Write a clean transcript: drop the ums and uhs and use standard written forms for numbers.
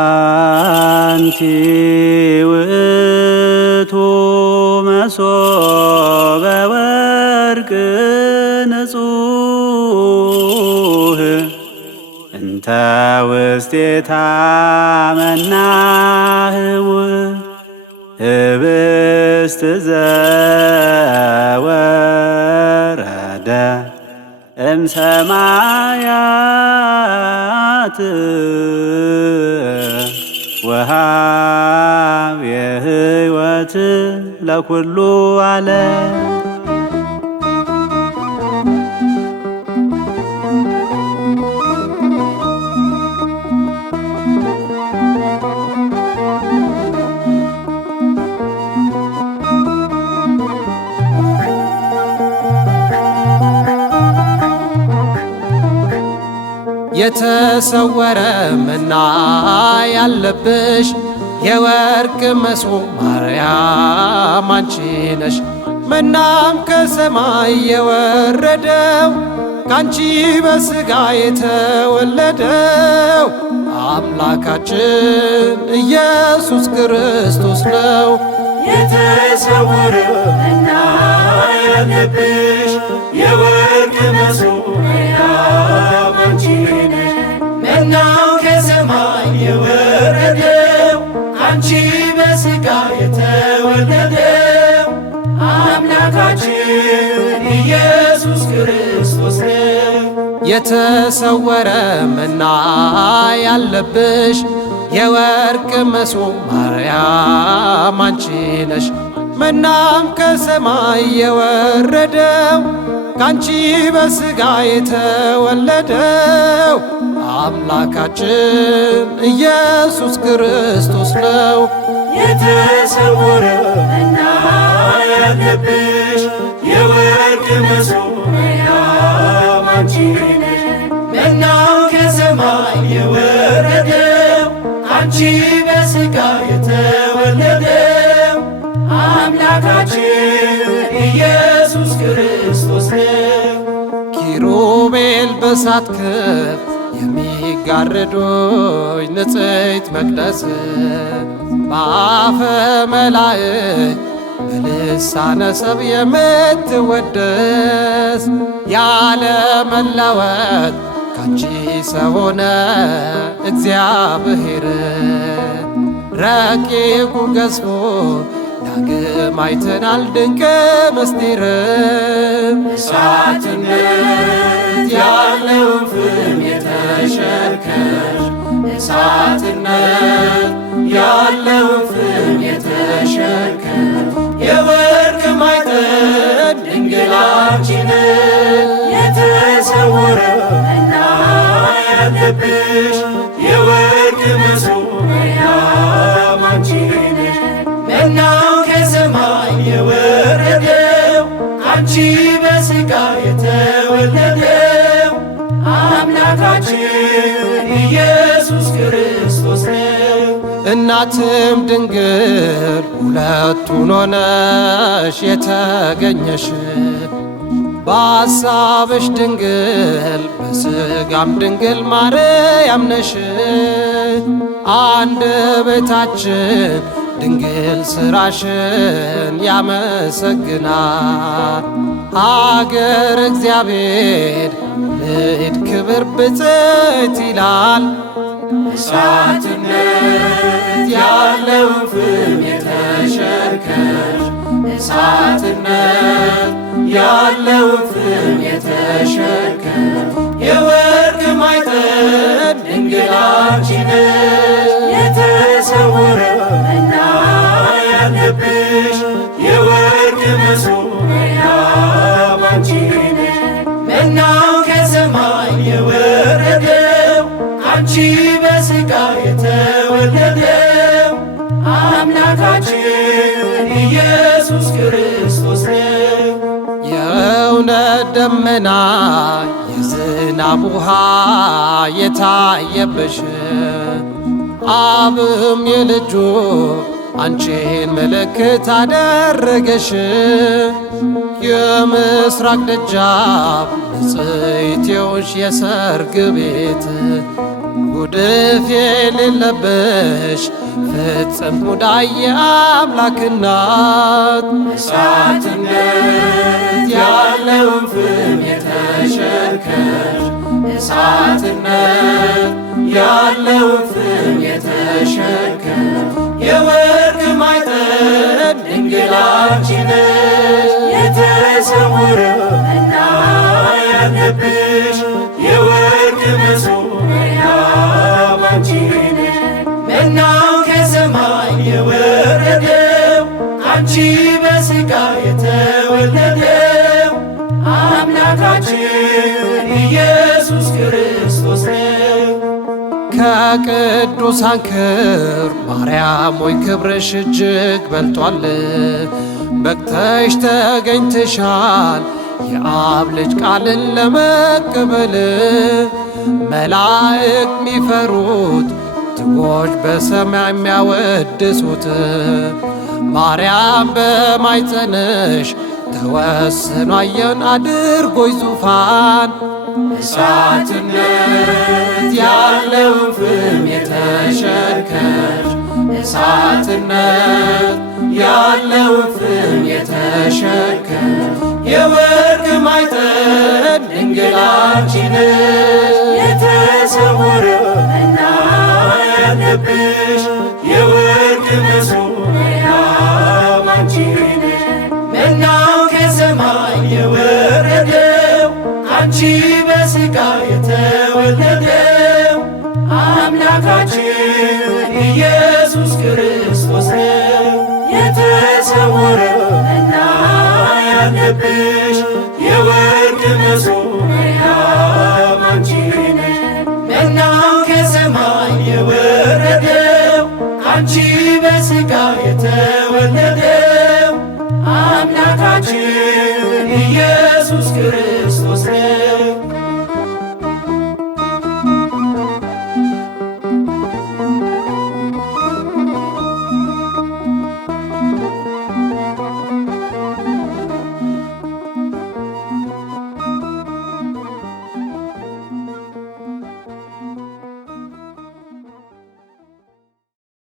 አንቲ ውእቱ መሶበ ወርቅ ንጹሕ እንተ ውስቴታ መናህው ህብስት ዘወረደ እምሰማያት ወሃብ የህይወት ለኩሉ ዓለም። የተሰወረ መና ያለብሽ የወርቅ መሶብ ማርያም አንቺ ነሽ። መናም ከሰማይ የወረደው ካንቺ በሥጋ የተወለደው አምላካችን ኢየሱስ ክርስቶስ ነው። የተሰወረ መና ያለብሽ የወርቅ መሶብ ማርያም አንቺ ነሽ። መናው ከሰማይ የወረደው ካንቺ በሥጋ የተወለደው አምላካችን ኢየሱስ ክርስቶስ ነው። የተሰወረ መና ያለብሽ የወርቅ መሶብ ማርያም አንቺ ነሽ። መናም ከሰማይ የወረደው ካንቺ በሥጋ የተወለደው አምላካችን ኢየሱስ ክርስቶስ ነው። የተሰወረ መና ያለብሽ የወርቅ መሶብ ማርያም አንቺ ነሽ። መናው ከሰማይ የወረደው ካንቺ በሥጋ የተወለደው አምላካችን ኢየሱስ ክርስቶስ ነው። ኪሩቤል በእሳት ክንፍ የሚጋርዱኝ ንጽሕት መቅደስ በአፈ መላእክት በልሳነ ሰብ የምትወደስ ያለ መለወጥ ካንቺ ሰው ሆነ እግዚአብሔር ረቂቁ ገዝፎ ዳግም አይተናል ድንቅ ምስጢር። እሳትነት ያለውን ፍም የተሸከምሽ እሳትነት ያለውን ፍም የተሸከምሽ የወርቅ ማዕጠንት ድንግል አንቺ ነሽ። የተሰወረ መና ያለብሽ የወርቅ መሶብ ማርያም አንቺ ነሽ። መናው ከሰማይ የወረደው ካንቺ በሥጋ የተወለደው አምላካችን ኢየሱስ ክርስቶስ ነው። እናትም ድንግል ሁለቱን ሆነሽ የተገኘሽ በሐሳብሽ ድንግል በሥጋም ድንግል ማርያም ነሽ። አንደበታችን ድንግል ሥራሽን ያመሰግናል። ሀገር እግዚአብሔር ልዕድ ክብር ብፅዕት ይላል። እሳትነት ያለውን ፍም የተሸከምሽ እሳትነት ያለውን ፍም የተሸከምሽ የወርቅ ማዕጠንት ድንግል አንቺ ነሽ። የተሰወረ መና ያለብሽ የወርቅ መሶብ ማርያም አንቺ ነሽ። መናው ከሰማይ የወረደው ካንቺ በሥጋ የተወለደው አምላካችን ኢየሱስ ክርስቶስ ነው። የእውነት ደመና የዝናብ ውሃ የታየብሽ አብም የልጁ አንቺን ምልክት አደረገሽ። የምስራቅ ደጃፍ ንጽሕት የሆንሽ የሰርግ ቤት ጉድፍ የሌለብሽ ፍጽም ሙዳየ አምላክ እናት እሳትነት ያለውን ፍም የተሸከምሽ እሳትነት ያለውን ፍም የተሸከምሽ የወርቅ ማዕጠንት ድንግል አንቺ ነሽ። የተሰወረው መና ያለብሽ የወርቅ መሶበያ ባንቺ ነሽ። መናው ከሰማይ የወረደው አንቺ በሥጋ የተወለደው አምላካችን ኢየሱስ ክርስቶስ ነው። ከቅዱሳን ክብር ማርያም ሆይ ክብርሽ እጅግ በልጧል። በቅተሽ ተገኝተሻል የአብ ልጅ ቃልን ለመቀበል። መላእክት ሚፈሩት ትጎች በሰማይ የሚያወድሱት ማርያም በማኅፀንሽ ተወስኖ አየን አድርጎሽ ዙፋን። እሳትነት ያለውን ፍም የተሸከምሽ እሳትነት ያለውን ፍም የተሸከምሽ የወርቅ ማዕጠንት ድንግል አንቺ ነሽ። የተሰወረው መና ያለብሽ የወርቅ መሶበያ ባንቺ ነሽ። መናው ከሰማይ የወረደው አንቺ በሥጋ የተወለደው አምላካችን ኢየሱስ ክርስቶስ ነው። የተሰወረው መና ያለብሽ የወርቅ መሶበያ ባንቺ ነሽ። መናው ከሰማይ የወረደው አንቺ በሥጋ የተወለደው አምላካችን ኢየሱስ ክርስቶስ